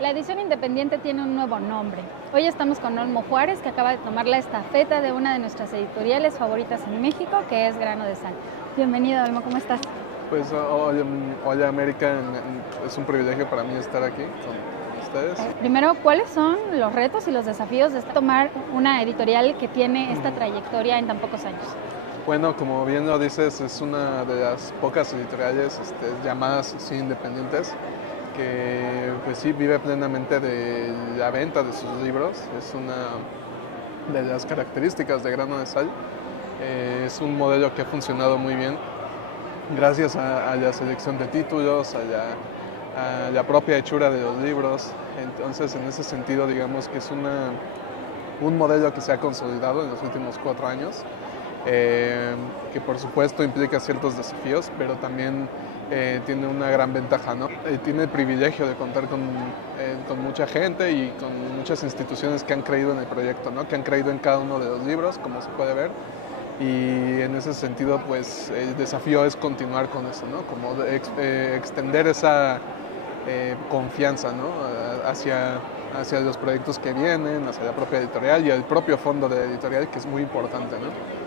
La edición independiente tiene un nuevo nombre. Hoy estamos con Olmo Juárez, que acaba de tomar la estafeta de una de nuestras editoriales favoritas en México, que es Grano de Sal. Bienvenido, Olmo, ¿cómo estás? Pues hola América, es un privilegio para mí estar aquí con ustedes. Primero, ¿cuáles son los retos y los desafíos de tomar una editorial que tiene esta trayectoria en tan pocos años? Bueno, como bien lo dices, es una de las pocas editoriales llamadas sí, independientes que pues sí vive plenamente de la venta de sus libros. Es una de las características de Grano de Sal. Es un modelo que ha funcionado muy bien gracias a la selección de títulos, a la propia hechura de los libros. Entonces, en ese sentido, digamos que es un modelo que se ha consolidado en los últimos 4 años, que por supuesto implica ciertos desafíos, pero también tiene una gran ventaja, ¿no? Tiene el privilegio de contar con mucha gente y con muchas instituciones que han creído en el proyecto, ¿no? Que han creído en cada uno de los libros, como se puede ver. Y en ese sentido, pues el desafío es continuar con eso, ¿no? Como extender esa confianza, ¿no? hacia los proyectos que vienen, hacia la propia editorial y el propio fondo de la editorial, que es muy importante, ¿no?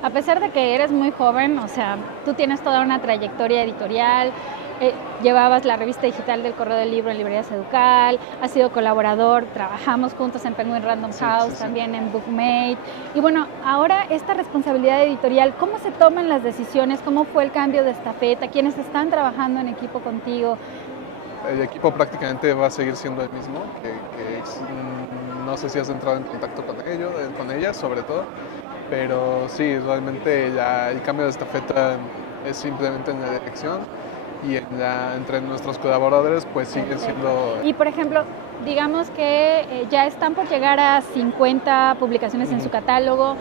A pesar de que eres muy joven, o sea, tú tienes toda una trayectoria editorial, llevabas la revista digital del Correo del Libro en Librerías Educal, has sido colaborador, trabajamos juntos en Penguin Random House, Sí. también en Bookmate. Y bueno, ahora esta responsabilidad editorial, ¿cómo se toman las decisiones? ¿Cómo fue el cambio de estafeta? ¿Quiénes están trabajando en equipo contigo? El equipo prácticamente va a seguir siendo el mismo, no sé si has entrado en contacto con ellas sobre todo, pero sí, realmente el cambio de estafeta es simplemente en la dirección y entre nuestros colaboradores pues siguen siendo... Y por ejemplo, digamos que ya están por llegar a 50 publicaciones en su catálogo,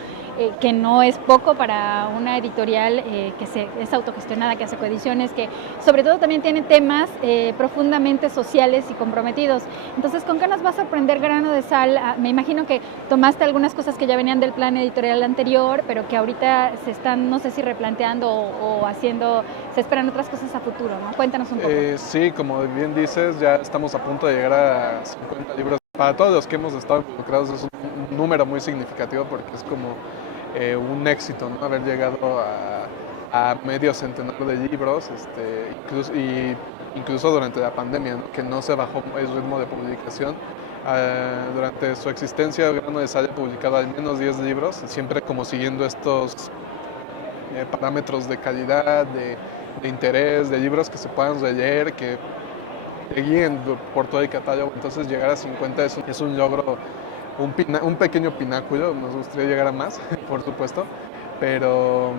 que no es poco para una editorial es autogestionada, que hace coediciones, que sobre todo también tiene temas profundamente sociales y comprometidos. Entonces, ¿con qué nos va a sorprender Grano de Sal? Me imagino que tomaste algunas cosas que ya venían del plan editorial anterior, pero que ahorita se están, no sé si replanteando o haciendo, se esperan otras cosas a futuro, ¿no? Cuéntanos un poco. Sí, como bien dices, ya estamos a punto de llegar a 50 libros. Para todos los que hemos estado involucrados es un número muy significativo porque es como un éxito, ¿no? Haber llegado a medio centenar de libros, incluso durante la pandemia, ¿no? Que no se bajó el ritmo de publicación. Durante su existencia, Grano de Sal ha publicado al menos 10 libros, siempre como siguiendo estos parámetros de calidad, de interés, de libros que se puedan releer, que te guíen por todo el catálogo. Entonces llegar a 50 es un logro, un pequeño pináculo. Nos gustaría llegar a más, por supuesto, pero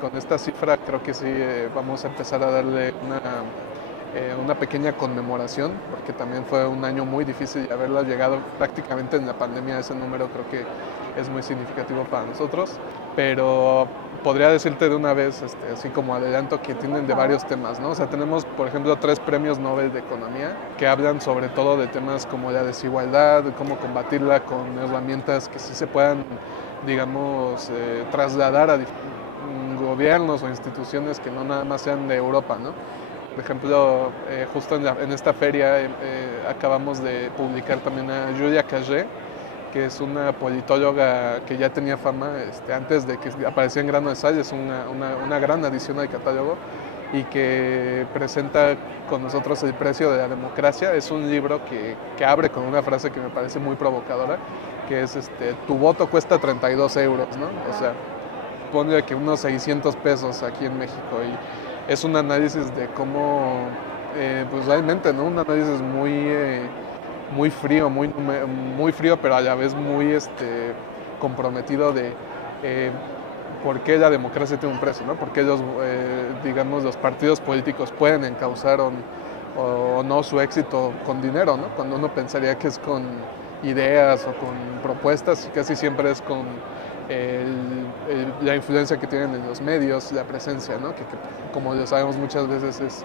con esta cifra creo que sí vamos a empezar a darle una pequeña conmemoración, porque también fue un año muy difícil y haberla llegado prácticamente en la pandemia, ese número creo que es muy significativo para nosotros, pero podría decirte de una vez, así como adelanto, que tienen de varios temas, ¿no? O sea, tenemos, por ejemplo, 3 premios Nobel de Economía que hablan sobre todo de temas como la desigualdad, cómo combatirla con herramientas que sí se puedan, digamos, trasladar a gobiernos o instituciones que no nada más sean de Europa, ¿no? Por ejemplo, justo en esta feria acabamos de publicar también a Julia Cagé, que es una politóloga que ya tenía fama antes de que apareciera en Grano de Sal. Es una gran adición al catálogo y que presenta con nosotros El precio de la democracia. Es un libro que abre con una frase que me parece muy provocadora, que es tu voto cuesta 32 euros, ¿no? O sea, ponle que unos 600 pesos aquí en México. Y es un análisis de cómo, pues realmente, ¿no? Un análisis muy frío, muy frío, pero a la vez muy comprometido de por qué la democracia tiene un precio, ¿no? Por qué digamos, los partidos políticos pueden encauzar o no su éxito con dinero, ¿no? Cuando uno pensaría que es con ideas o con propuestas, casi siempre es con la influencia que tienen en los medios, la presencia, ¿no? Que como ya sabemos muchas veces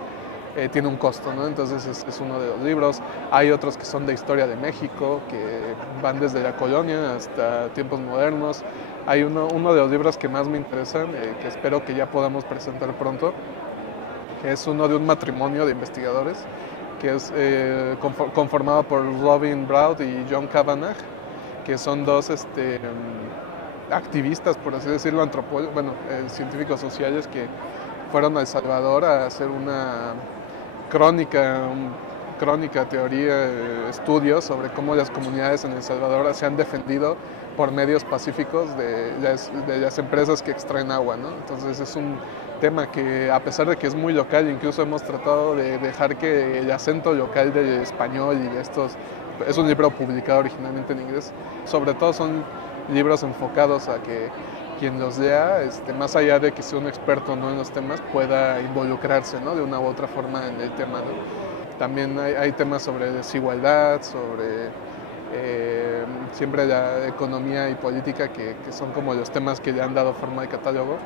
tiene un costo, ¿no? Entonces es uno de los libros. Hay otros que son de historia de México, que van desde la colonia hasta tiempos modernos. Hay uno de los libros que más me interesan, que espero que ya podamos presentar pronto, que es uno de un matrimonio de investigadores que es conformado por Robin Brown y John Kavanagh, que son dos activistas, por así decirlo, antropólogos, científicos sociales que fueron a El Salvador a hacer una crónica, teoría, estudios sobre cómo las comunidades en El Salvador se han defendido por medios pacíficos de las empresas que extraen agua, ¿no? Entonces es un tema que, a pesar de que es muy local, incluso hemos tratado de dejar que el acento local del español y de estos, es un libro publicado originalmente en inglés, sobre todo son libros enfocados a que quien los lea, más allá de que sea un experto o no en los temas, pueda involucrarse, ¿no?, de una u otra forma en el tema, ¿no? También hay temas sobre desigualdad, sobre siempre la economía y política, que son como los temas que le han dado forma de catálogo.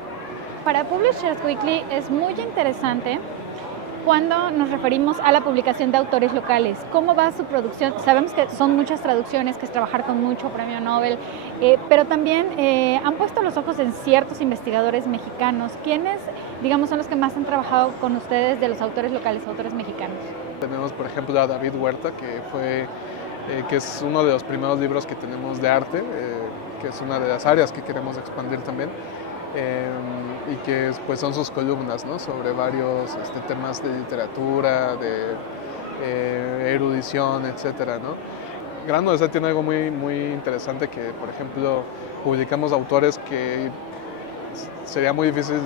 Para Publishers Weekly es muy interesante cuando nos referimos a la publicación de autores locales. ¿Cómo va su producción? Sabemos que son muchas traducciones, que es trabajar con mucho premio Nobel, pero también han puesto los ojos en ciertos investigadores mexicanos. ¿Quiénes, digamos, son los que más han trabajado con ustedes de los autores locales, autores mexicanos? Tenemos, por ejemplo, a David Huerta, que es uno de los primeros libros que tenemos de arte, que es una de las áreas que queremos expandir también. Y que pues son sus columnas, ¿no?, sobre varios temas de literatura, de erudición, etcétera, ¿no? Grano de Sal tiene algo muy, muy interesante, que, por ejemplo, publicamos autores que sería muy difícil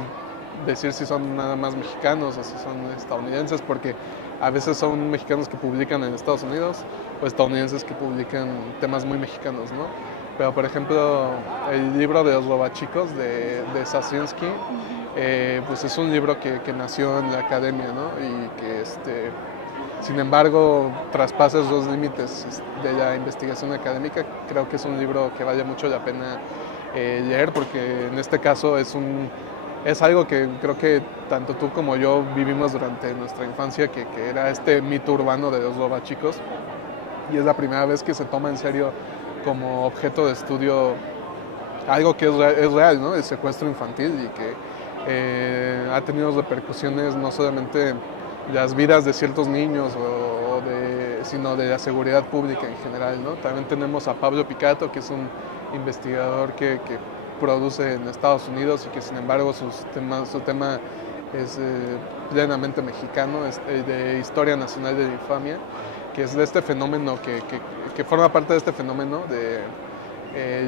decir si son nada más mexicanos o si son estadounidenses, porque a veces son mexicanos que publican en Estados Unidos o estadounidenses que publican temas muy mexicanos, ¿no? Pero, por ejemplo, el libro de los Robachicos de Sasiensky, pues es un libro que nació en la academia, ¿no? Y que, sin embargo, traspasa esos límites de la investigación académica. Creo que es un libro que vale mucho la pena leer, porque en este caso es algo que creo que tanto tú como yo vivimos durante nuestra infancia, que era este mito urbano de los Robachicos, y es la primera vez que se toma en serio como objeto de estudio algo que es real, ¿no?, el secuestro infantil, y que ha tenido repercusiones no solamente en las vidas de ciertos niños, sino de la seguridad pública en general, ¿no? También tenemos a Pablo Picato, que es un investigador que produce en Estados Unidos y que, sin embargo, su tema es plenamente mexicano, es de Historia Nacional de la Infamia, que es de este fenómeno, que forma parte de este fenómeno de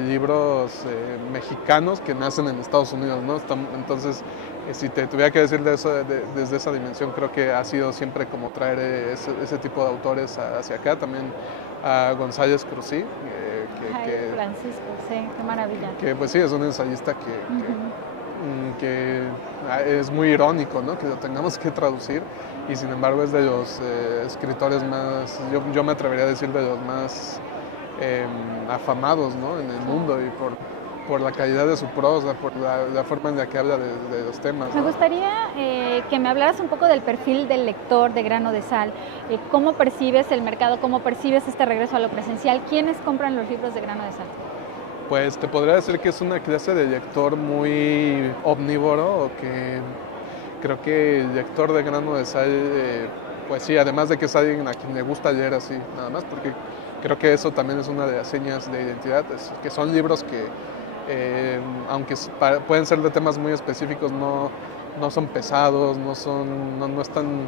libros mexicanos que nacen en Estados Unidos, ¿no? Entonces, si te tuviera que decir desde esa dimensión, creo que ha sido siempre como traer ese tipo de autores hacia acá. También a González Cruzí, Francisco, sí, qué maravilla. Que pues sí, es un ensayista que es muy irónico, ¿no?, que lo tengamos que traducir, y sin embargo es de los escritores más, yo me atrevería a decir, de los más afamados, ¿no?, en el mundo, y por la calidad de su prosa, por la forma en la que habla de los temas, ¿no? Me gustaría que me hablaras un poco del perfil del lector de Grano de Sal. ¿Cómo percibes el mercado? ¿Cómo percibes este regreso a lo presencial? ¿Quiénes compran los libros de Grano de Sal? Pues te podría decir que es una clase de lector muy omnívoro, o que creo que el lector de Grano de Sal, pues sí, además de que es alguien a quien le gusta leer así, nada más, porque creo que eso también es una de las señas de identidad, que son libros que, aunque pueden ser de temas muy específicos, no son pesados, no están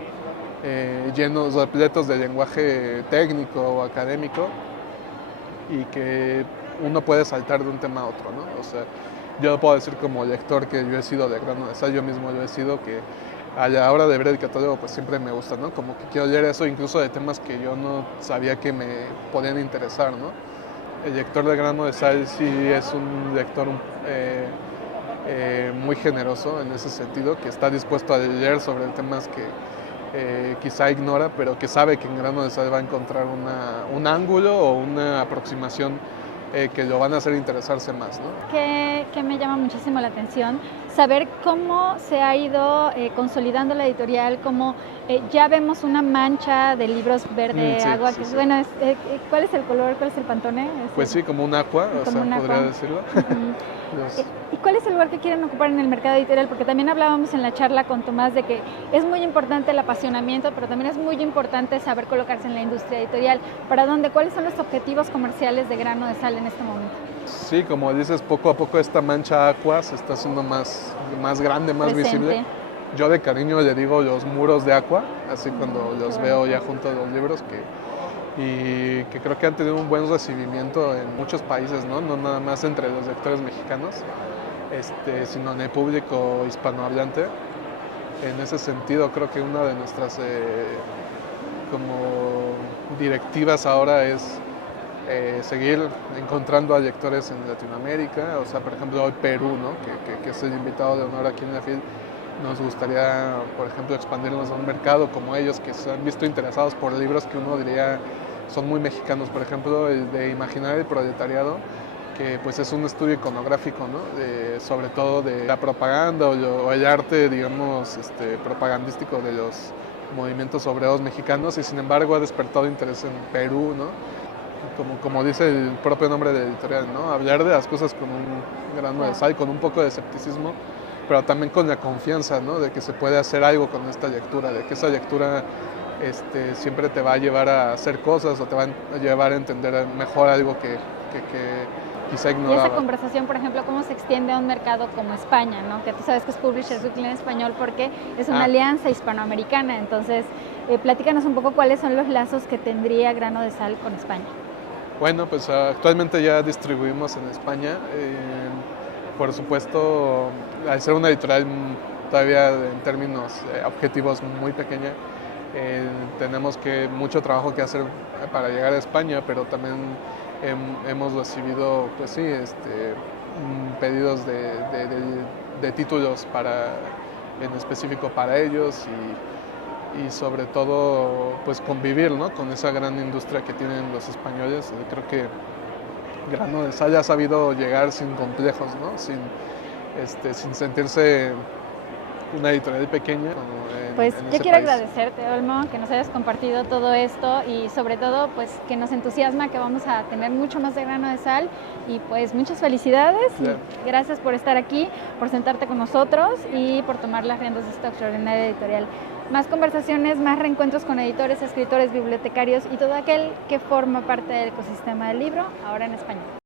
llenos, repletos de lenguaje técnico o académico, y que uno puede saltar de un tema a otro, ¿no? O sea, yo puedo decir como lector que yo he sido de Grano de Sal, yo mismo lo he sido, que a la hora de ver el catálogo pues siempre me gusta, ¿no? Como que quiero leer eso, incluso de temas que yo no sabía que me podían interesar, ¿no? El lector de Grano de Sal sí es un lector muy generoso en ese sentido, que está dispuesto a leer sobre temas que quizá ignora, pero que sabe que en Grano de Sal va a encontrar un ángulo o una aproximación que lo van a hacer interesarse más, ¿no? Que me llama muchísimo la atención saber cómo se ha ido consolidando la editorial, cómo ya vemos una mancha de libros verde Sí, agua, sí, que sí. bueno, ¿cuál es el color? ¿Cuál es el Pantone? Pues sí, como un aqua, o como sea, un podría aqua. decirlo. Ujú. ¿Y cuál es el lugar que quieren ocupar en el mercado editorial? Porque también hablábamos en la charla con Tomás de que es muy importante el apasionamiento, pero también es muy importante saber colocarse en la industria editorial. ¿Para dónde? ¿Cuáles son los objetivos comerciales de Grano de Sal en este momento? Sí, como dices, poco a poco esta mancha aqua se está haciendo más grande, más Presente. visible. Yo de cariño le digo los muros de aqua, así cuando los qué veo bonito. ya junto a los libros, y que creo que han tenido un buen recibimiento en muchos países, ¿no? No nada más entre los lectores mexicanos, sino en el público hispanohablante. En ese sentido, creo que una de nuestras como directivas ahora es seguir encontrando a lectores en Latinoamérica, o sea, por ejemplo, hoy Perú, ¿no? que es el invitado de honor aquí en la FIL. Nos gustaría, por ejemplo, expandirnos a un mercado como ellos, que se han visto interesados por libros que uno diría son muy mexicanos. Por ejemplo, el de Imaginar el Proletariado, que pues es un estudio iconográfico, ¿no? Sobre todo de la propaganda o el arte, digamos, propagandístico de los movimientos obreros mexicanos, y sin embargo ha despertado interés en Perú, ¿no? Como dice el propio nombre de la editorial, ¿no? Hablar de las cosas con un grano de sal, con un poco de escepticismo, pero también con la confianza, ¿no? De que se puede hacer algo con esta lectura, de que esa lectura siempre te va a llevar a hacer cosas o te va a llevar a entender mejor algo que quizá Y ignoraba. esa conversación, por ejemplo, cómo se extiende a un mercado como España, ¿no? Que tú sabes que es Publishers Weekly en español porque es una alianza hispanoamericana. Entonces, platícanos un poco cuáles son los lazos que tendría Grano de Sal con España. Bueno, pues actualmente ya distribuimos en España. Por supuesto, al ser una editorial todavía en términos objetivos muy pequeña, tenemos mucho trabajo que hacer para llegar a España, pero también hemos recibido, pues sí, pedidos de títulos en específico para ellos, y sobre todo pues convivir, ¿no? Con esa gran industria que tienen los españoles. Creo que Grano de Sal ha sabido llegar sin complejos, ¿no? Sin sentirse una editorial pequeña. Pues yo quiero agradecerte, Olmo, que nos hayas compartido todo esto, y sobre todo pues que nos entusiasma que vamos a tener mucho más de Grano de Sal, y pues muchas felicidades y gracias por estar aquí, por sentarte con nosotros y por tomar las riendas de esta extraordinaria editorial. Más conversaciones, más reencuentros con editores, escritores, bibliotecarios y todo aquel que forma parte del ecosistema del libro, ahora en español.